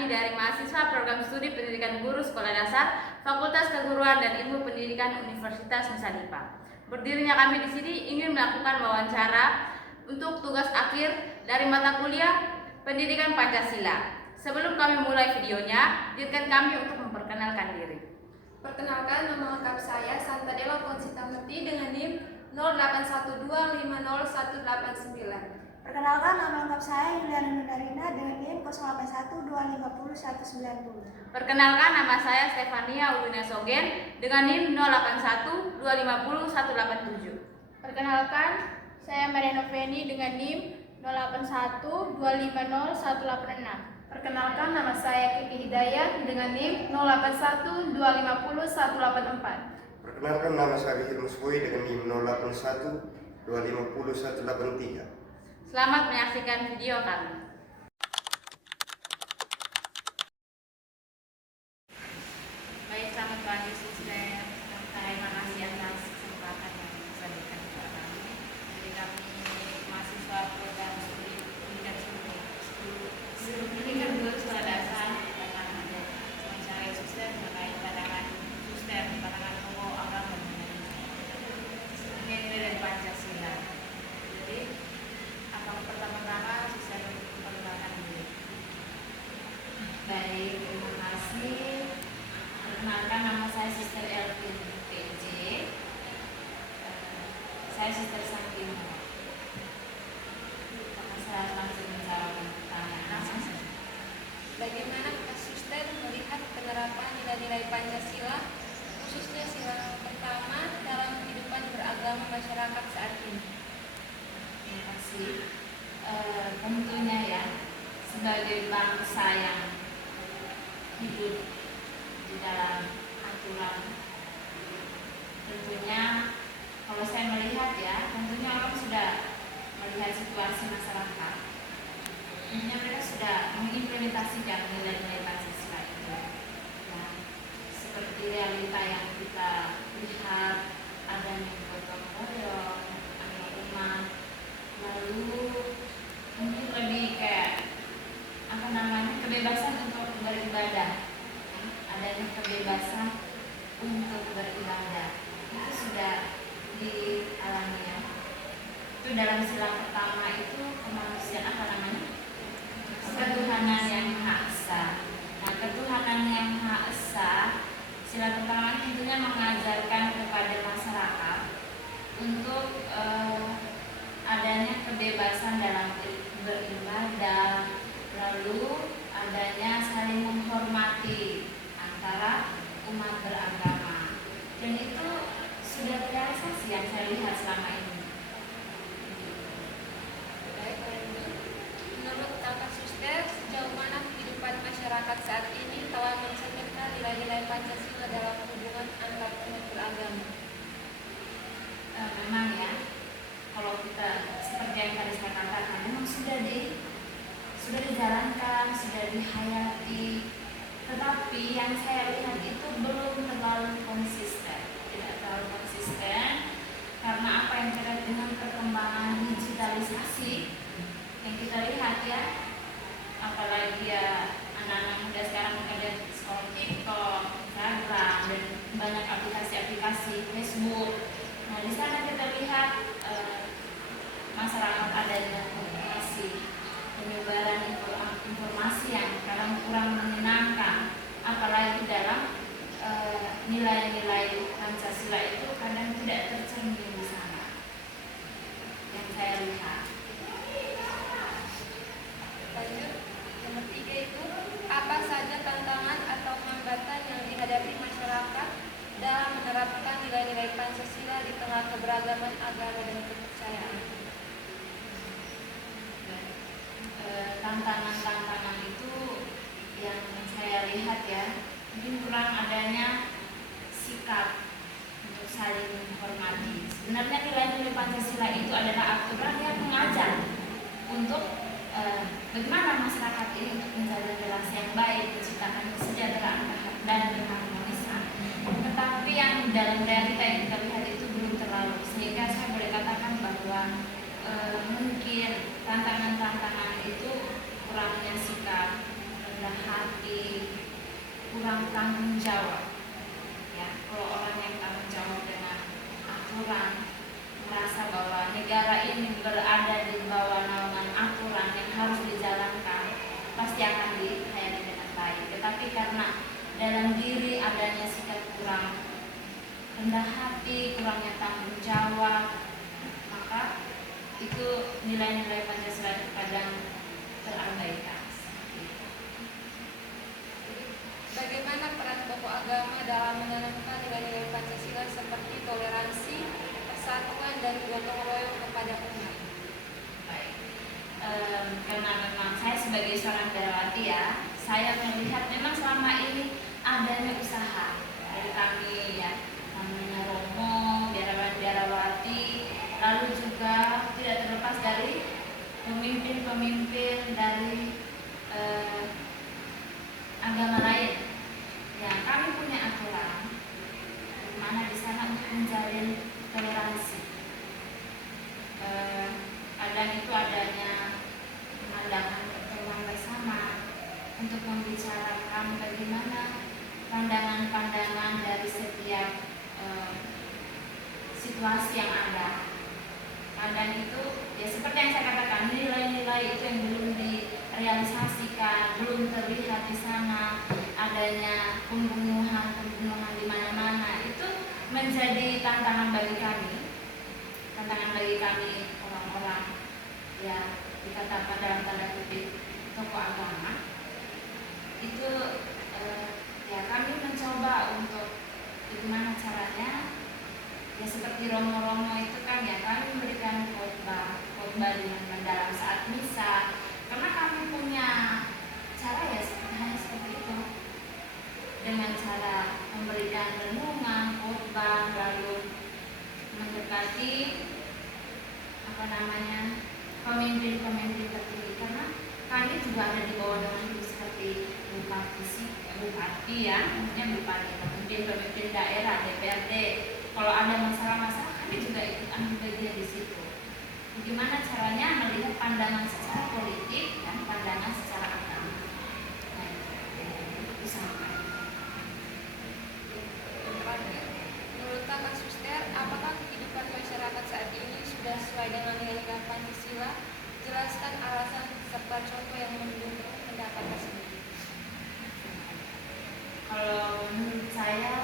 kami dari mahasiswa program studi pendidikan guru sekolah dasar, Fakultas Keguruan dan Ilmu Pendidikan Universitas Nusa Dipa. Berdirinya kami di sini ingin melakukan wawancara untuk tugas akhir dari mata kuliah Pendidikan Pancasila. Sebelum kami mulai videonya, izinkan kami untuk memperkenalkan diri. Perkenalkan, nama lengkap saya Santa Dewa Konsitameti dengan NIM 0812501189. Perkenalkan, nama lengkap saya Yuliana Nundarina dengan NIM 0812502190. Perkenalkan, nama saya Stefania Ulina Sogen dengan NIM 0812501877. Perkenalkan, saya Mariano Feni dengan NIM 0812501886. Perkenalkan, nama saya Kiki Hidayat dengan NIM 0812501884. Perkenalkan, nama saya Hilmus Boy dengan NIM 0812501883. Selamat menyaksikan video kami. Baik, selamat pagi suster. Terima kasih atas kesempatan yang bisa diberikan kepada kami. Jadi kami mahasiswa program studi pendidikan guru sekolah dasar akan ada mencari suster terkait pandangan suster, pandangan pokok agama nilai dari Pancasila. Jadi pertama-tama suster memperkenalkan diri. Baik, terima kasih. Perkenalkan, nama saya Sister Elvin PJ. Saya Sister Sakino. Saya langsung menjawab pertanyaan. Bagaimana Pak Suster melihat penerapan nilai-nilai Pancasila, khususnya sila pertama dalam kehidupan beragama masyarakat saat ini? Terima kasih. Tentunya ya, sebagai bangsa yang hidup di dalam aturan, tentunya kalau saya melihat ya, tentunya orang sudah melihat situasi masyarakat, tentunya mereka sudah mengimplementasikan nilai-nilai Pancasila itu ya, seperti realita yang kita lihat, adanya gotong royong antar umat, lalu mungkin lebih kayak kebebasan untuk beribadah, adanya kebebasan untuk beribadah itu sudah dialami ya. Itu dalam sila pertama itu kemanusiaan ketuhanan yang Maha Esa. Nah, ketuhanan yang Maha Esa, sila pertama tentunya mengajarkan kepada masyarakat untuk adanya kebebasan dalam beribadah, lalu adanya saling menghormati antara umat beragama, dan itu sudah terrealisasi yang saya lihat selama ini. Baik, menurut Kakak Suster, sejauh mana kehidupan masyarakat saat ini telah mencerminkan nilai-nilai Pancasila dalam hubungan antar umat beragama? Memang ya, kalau kita seperti yang tadi saya katakan, memang sudah dijalankan, sudah dihayati, tetapi yang saya lihat itu belum terlalu konsisten, tidak terlalu konsisten, karena apa yang terkait dengan perkembangan digitalisasi yang kita lihat ya, apalagi ya anak-anak muda sekarang bekerja di sekolah TikTok, Instagram, dan banyak aplikasi-aplikasi Facebook. Nah, di sana kita lihat masyarakat adanya penyebaran informasi yang kadang kurang menyenangkan, apalagi dalam nilai-nilai Pancasila itu kadang tidak tercermin di sana yang saya lihat. Lanjut, nomor 3 itu, apa saja tantangan atau hambatan yang dihadapi masyarakat dalam menerapkan nilai-nilai Pancasila di tengah keberagaman agama dan kepercayaan? Tantangan-tantangan itu yang saya lihat ya, mungkin kurang adanya sikap untuk saling menghormati. Sebenarnya nilai-nilai Pancasila itu adalah aturan yang mengajar untuk bagaimana masyarakat ini untuk menjalin relasi yang baik, menciptakan kesejahteraan dan keharmonisan. Tetapi yang dalam realita yang kita lihat itu belum terlalu, sehingga saya boleh katakan bahwa mungkin tantangan-tantangan itu kurangnya sikap, rendah hati, jawab. Ya, kalau orang yang tanggung jawab dengan aturan, merasa bahwa negara ini berada di bawah naungan aturan yang harus dijalankan, pasti akan dihayati dengan baik. Tetapi karena dalam diri adanya sikap kurang rendah hati, kurangnya tanggung jawab, maka itu nilai-nilai Pancasila itu kadang terabaikan. Bagaimana peran tokoh agama dalam menanamkan nilai-nilai Pancasila seperti toleransi, persatuan, dan gotong royong kepada umat? Baik. Karena memang saya sebagai seorang biarawati ya, saya melihat memang selama ini adanya usaha dari kami ya, namanya Romo, biarawati, lalu juga tidak terlepas dari pemimpin-pemimpin dari agama lain. Ya, kami punya aturan di mana di sana untuk menjalin toleransi. Kadang itu adanya pandangan pertemuan bersama untuk membicarakan bagaimana pandangan-pandangan dari setiap situasi yang ada. Kadang itu ya seperti yang saya katakan, nilai-nilai itu yang belum direalisasikan, belum terlihat di sana, adanya pembunuhan di mana-mana, itu menjadi tantangan bagi kami orang-orang ya dikatakan dalam tanda kutip tokoh agama itu. Ya kami mencoba untuk bagaimana caranya ya seperti Romo-Romo itu kan ya kami memberikan khotbah dengan mendalam saat misa, karena kami punya cara ya hanya seperti itu, dengan cara memberikan renungan, khotbah, lalu mendekati pemimpin-pemimpin tertinggi, karena kami juga ada di bawah naungan seperti bupati ya, maksudnya bupati, pemimpin daerah, DPRD. Kalau ada masalah-masalah kami juga ikut ambil bagian di situ. Bagaimana caranya melihat pandangan secara politik dan pandangan secara agama. Nah, itu sampai. Menurut Kakak Suster, apakah kehidupan masyarakat saat ini sudah sesuai dengan nilai-nilai Pancasila? Jelaskan alasan serta contoh yang mendukung pendapat tersebut. Kalau menurut saya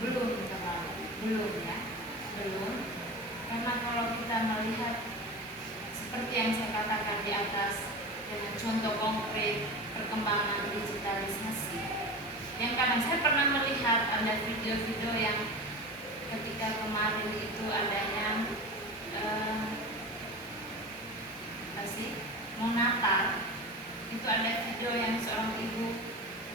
belum ya, karena kalau kita melihat seperti yang saya katakan di atas dengan contoh konkret perkembangan digitalisasi, yang kadang saya pernah melihat ada video-video yang ketika kemarin itu adanya mau Natal, itu ada video yang seorang ibu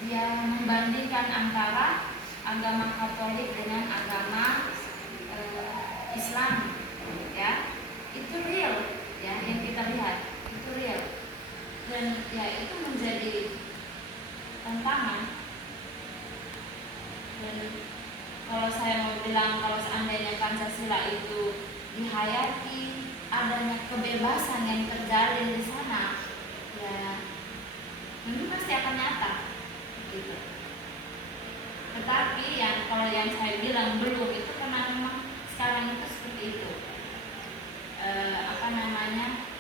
dia membandingkan antara agama Katolik dengan agama Islam, ya itu real, ya yang kita lihat itu real, dan ya itu menjadi tantangan. Dan kalau saya mau bilang kalau seandainya Pancasila itu dihayati, adanya kebebasan yang terjalin di sana, ya ini pasti akan nyata gitu. Tetapi kalau yang saya bilang belum itu karena memang sekarang itu seperti itu.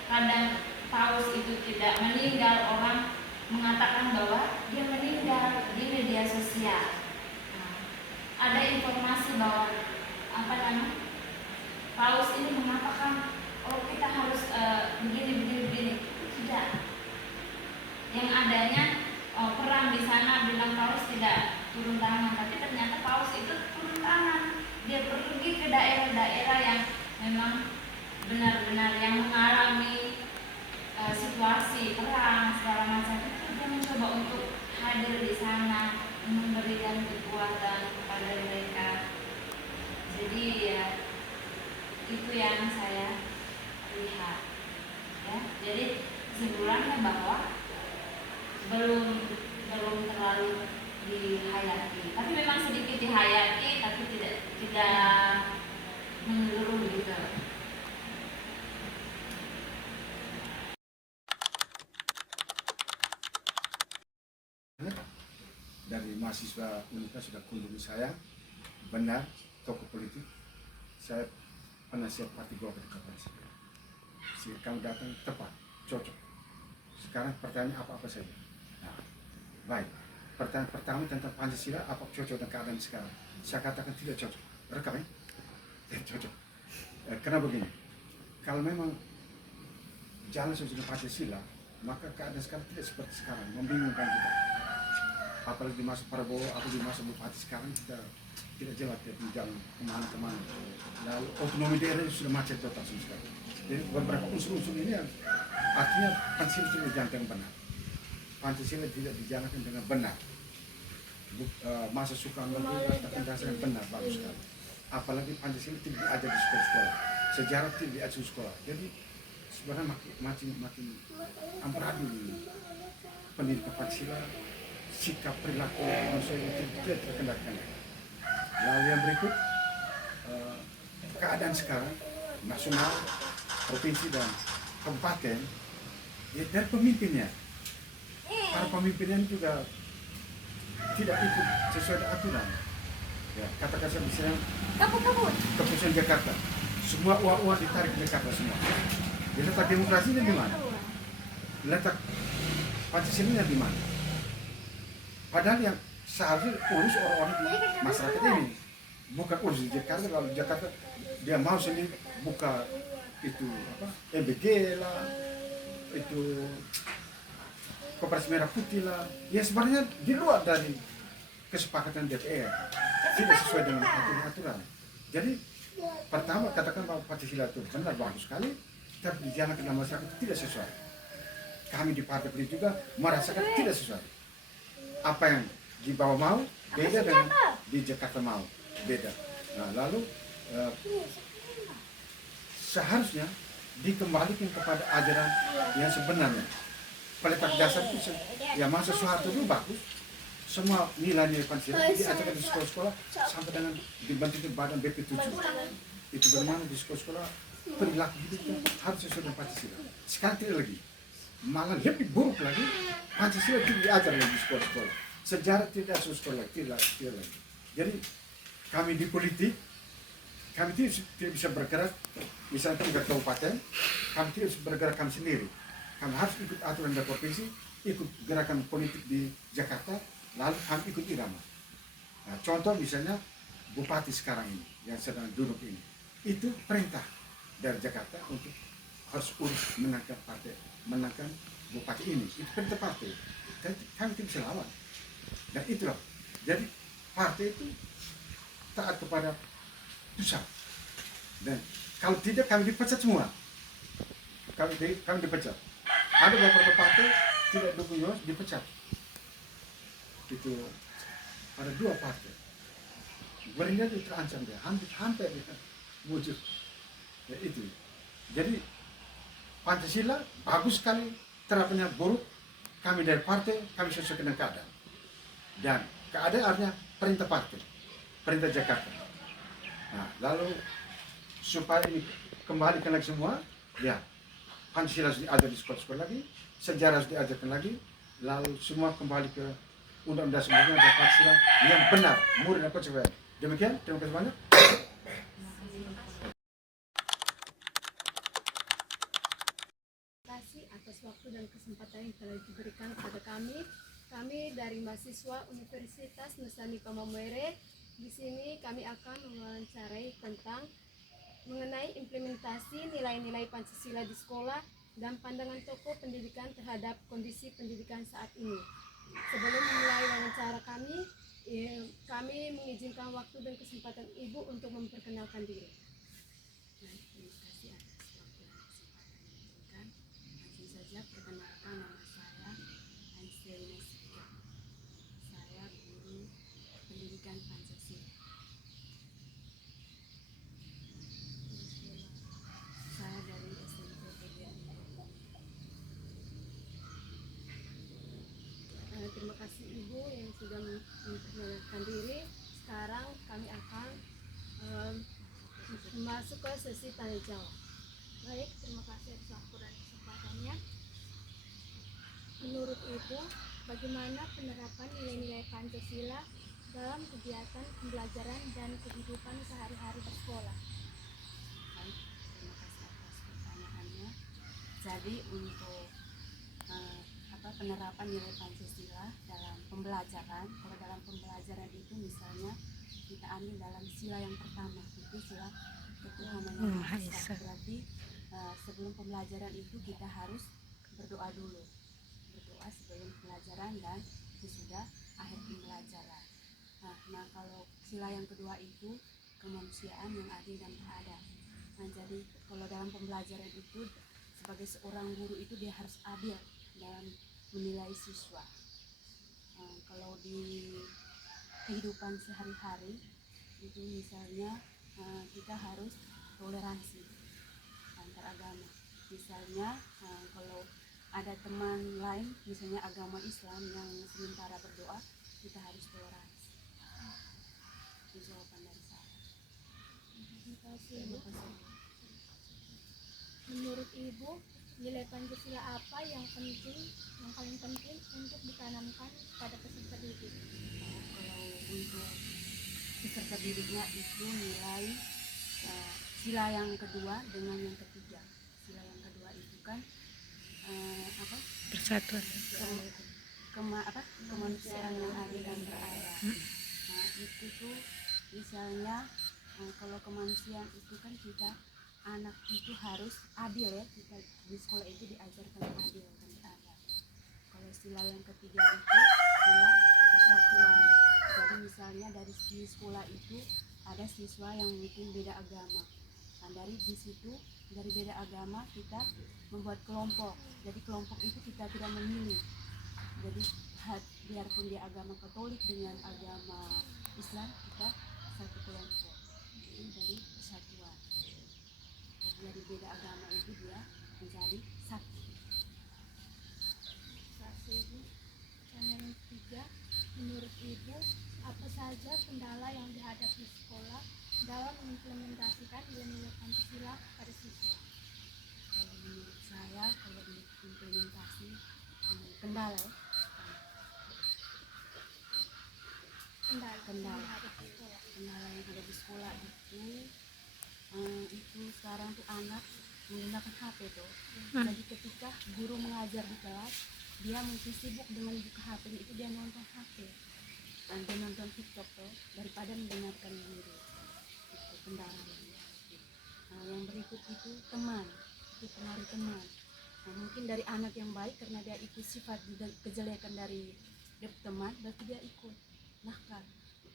Kadang paus itu tidak meninggal, orang mengatakan bahwa dia meninggal di media sosial. Ada informasi bahwa paus ini mengatakan kita harus begini. Tidak. Yang adanya perang di sana bilang paus tidak turun tangan, tapi ternyata paus itu turun tangan. Dia pergi ke daerah-daerah yang memang benar-benar yang mengalami situasi perang segala macam itu, dia mencoba untuk hadir di sana, memberikan kekuatan kepada mereka. Jadi ya itu yang saya lihat, ya. Jadi kesimpulannya bahwa belum terlalu dihayati, tapi memang sedikit dihayati, tapi tidak menyeluruh gitu. Dari mahasiswa Universitas sudah kunjungi saya, benar, tokoh politik, saya penasihat partai Golkar di Kota Pancasila. Sehingga kamu datang tepat, cocok. Sekarang pertanyaan apa-apa saja. Nah, baik, pertanyaan pertama tentang Pancasila, apa cocok dengan keadaan sekarang? Saya katakan tidak cocok. Rekam ya? Tidak cocok. Karena begini, kalau memang jalan sesuai dengan Pancasila, maka keadaan sekarang tidak seperti sekarang, membingungkan kita. Apalagi di masa Prabowo, atau di masa Bupati sekarang kita tidak jelas ya jalan kemana-kemana. Lalu otonomi daerah sudah macet total sekali. Jadi beberapa unsur-unsur ini yang artinya Pancasila tidak dijalankan dengan benar. Pancasila tidak dijalankan dengan benar. Masa Soekarno katakan dasar yang benar, bagus sekali. Apalagi Pancasila tidak diajar di sekolah-sekolah, sejarah tidak diajar di sekolah. Jadi sebenarnya makin amburadul pendidikan Pancasila, sikap perilaku manusia itu tidak terkendalikan. Lalu yang berikut, keadaan sekarang nasional, provinsi dan kabupaten, ya dari pemimpinnya. Para pemimpinnya juga tidak ikut sesuai dengan aturan. Ya, katakan saya misalnya keputusan Jakarta, semua uang ditarik ke Jakarta semua. Ya, letak demokrasinya di mana? Letak Pancasila di mana? Padahal yang seharusnya urus orang-orang di masyarakat ini, bukan urus di Jakarta. Kalau Jakarta dia mau sendiri buka itu apa MBG lah, itu Koperasi Merah Putih lah, ya sebenarnya di luar dari kesepakatan DPR, tidak sesuai dengan aturan. Jadi pertama katakan bahwa Pancasila itu benar bagus sekali, tapi dijalankan dalam masyarakat tidak sesuai. Kami di partai politik juga merasakan tidak sesuai. Apa yang di bawah mau beda dengan di Jakarta mau beda. Nah lalu seharusnya dikembalikan kepada ajaran yang sebenarnya. Peletak dasar itu ya masa Soeharto itu bagus. Semua nilai-nilai Pancasila diajarkan di sekolah-sekolah sampai dengan dibentuk badan BP7. Itu bagaimana di sekolah-sekolah perilaku hidup itu harus sesuai dengan Pancasila. Sekarang tidak lagi. Malah lebih buruk lagi, Pancasila tidak diajar lagi di sekolah-sekolah. Sejarah tidak ada sekolah lagi, tidak lagi. Jadi kami di politik, kami tidak bisa bergerak, misalnya kami dari kabupaten, kami tidak bisa bergerak kami sendiri. Kami harus ikut aturan dari provinsi, ikut gerakan politik di Jakarta, lalu kami ikut irama. Nah, contoh misalnya Bupati sekarang ini, yang sedang duduk ini, itu perintah dari Jakarta untuk harus urus menangkan partai, menangkan Bupati ini, itu perintah partai. Dan kami tidak bisa lawan. Dan itulah, jadi partai itu taat kepada pusat. Dan kalau tidak kami dipecat semua. Kami dipecat. Ada beberapa partai tidak dukung Yos dipecat. Itu ada 2 partai. Gerindra itu terancam dia, hampir wujud. Ya, itu. Jadi Pancasila bagus sekali, terapannya buruk. Kami dari partai, kami sesuai dengan keadaan. Dan keadaan artinya perintah partai, perintah Jakarta. Nah, lalu supaya ini kembalikan lagi semua, ya Pancasila harus diajar di sekolah-sekolah lagi, sejarah harus diajarkan lagi, lalu semua kembali ke Undang-Undang Dasar dan Pancasila yang benar, murni dan konsekuen. Demikian, terima kasih banyak. Terima kasih atas waktu dan kesempatan yang telah diberikan kepada kami. Kami dari mahasiswa Universitas Nusa Nipah Mamere. Di sini kami akan mewawancarai tentang mengenai implementasi nilai-nilai Pancasila di sekolah dan pandangan tokoh pendidikan terhadap kondisi pendidikan saat ini. Sebelum memulai wawancara kami mengizinkan waktu dan kesempatan Ibu untuk memperkenalkan diri. Terima kasih atas waktu dan kesempatan yang diberikan. Langsung saja perkenalkan nama saya Ainsley Nesika. Saya guru pendidikan Pancasila. Saya dari SMP PGRI. Terima kasih Ibu yang sudah memperkenalkan diri. Sekarang kami akan masuk ke sesi tanya jawab. Baik, terima kasih atas waktu dan kesempatannya. Menurut Ibu, bagaimana penerapan nilai-nilai Pancasila dalam kegiatan pembelajaran dan kehidupan sehari-hari bersekolah. Baik, terima kasih atas pertanyaannya. Jadi untuk penerapan nilai Pancasila dalam pembelajaran, kalau dalam pembelajaran itu misalnya kita ambil dalam sila yang pertama, itu sila ketuhanan yang Maha Esa. Berarti sebelum pembelajaran itu kita harus berdoa dulu, berdoa sebelum pembelajaran dan sesudah akhir pembelajaran. Nah kalau sila yang kedua itu kemanusiaan yang adil dan beradab. Nah jadi kalau dalam pembelajaran itu sebagai seorang guru itu dia harus adil dalam menilai siswa. Kalau di kehidupan sehari-hari itu misalnya kita harus toleransi antar agama. Misalnya kalau ada teman lain misalnya agama Islam yang sementara berdoa, kita harus toleransi. Itu jawaban dari saya. Terima kasih, Ibu. Menurut Ibu, nilai Pancasila apa yang paling penting untuk ditanamkan pada peserta didik? Kalau untuk peserta didiknya itu nilai sila yang kedua dengan yang ketiga. Sila yang kedua itu kan Persatuan. Kemanusiaan yang adil dan beradab. Nah itu tuh misalnya kalau kemanusiaan itu kan kita anak itu harus adil ya, kita di sekolah itu diajarkan adil dan beradab. Kalau sila yang ketiga itu sila persatuan. Jadi misalnya dari di sekolah itu ada siswa yang mungkin beda agama. Nah dari di situ dari beda agama kita membuat kelompok. Jadi kelompok itu kita tidak memilih. Jadi biarpun dia agama Katolik dengan agama Islam, kita satu kelompok. Ini dari persatuan. Jadi dari beda agama itu dia menjadi satu. Kasih, Ibu. Pertanyaan yang ketiga, menurut Ibu, apa saja kendala yang dihadapi sekolah dalam mengimplementasikan nilai-nilai Pancasila pada siswa? Kalau menurut saya, kalau implementasi kendala ya. Kendala yang ada di sekolah itu sekarang tuh anak menggunakan HP tuh. Jadi ketika guru mengajar di kelas, dia mungkin sibuk dengan buka HP itu, dia nonton HP dan dia nonton TikTok tuh daripada mendengarkan guru. Itu kendala. Yang berikut itu teman, itu pengaruh teman. Mungkin dari anak yang baik karena dia ikut sifat kejelekan dari teman, berarti dia ikut nakal.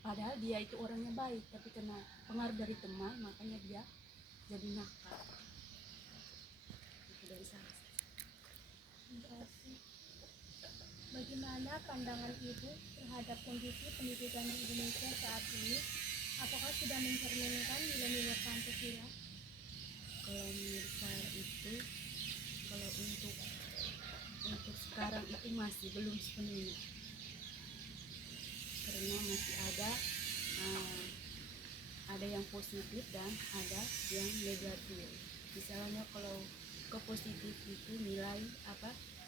Padahal dia itu orangnya baik, tapi kena pengaruh dari teman, makanya dia jadi nakal. Itu dari saya. Terima kasih. Bagaimana pandangan Ibu terhadap kondisi pendidikan di Indonesia saat ini? Apakah sudah mencerminkan nilai-nilai Pancasila? Kalau menurut saya itu, kalau untuk sekarang itu masih belum sepenuhnya. Karena masih ada yang positif dan ada yang negatif. Misalnya kalau ke positif itu nilai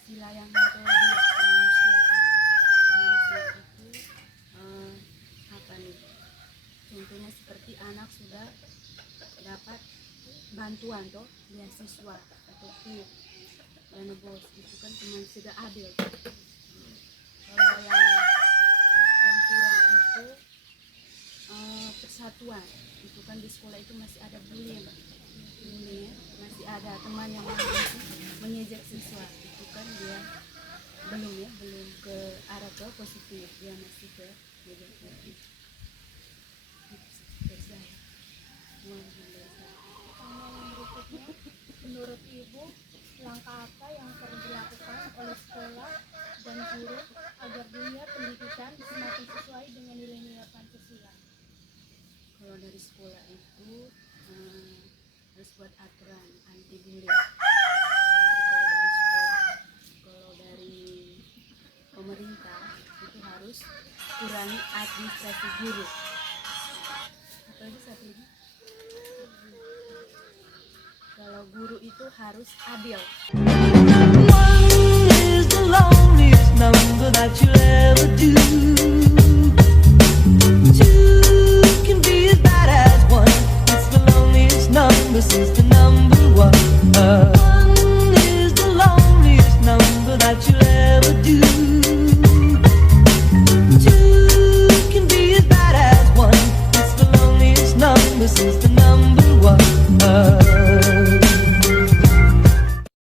sila yang kedua, kemanusiaan. Kemanusiaan itu contohnya seperti anak sudah dapat bantuan toh beasiswa atau PUP dana bos, itu kan teman sudah adil. Kalau yang kurang itu persatuan, itu kan di sekolah itu masih ada bullying ya, masih ada teman yang mengejek siswa, itu kan dia belum ke arah ke positif, dia masih ke negatif. Pertanyaan berikutnya, menurut Ibu, langkah apa yang perlu dilakukan oleh sekolah dan guru agar dunia pendidikan semakin sesuai dengan nilai-nilai Pancasila? Kalau dari sekolah itu harus buat aturan anti bullying. Kalau dari sekolah, kalau dari pemerintah itu harus kurangi administrasi guru. Apalagi satu lagi, kalau guru itu harus adil.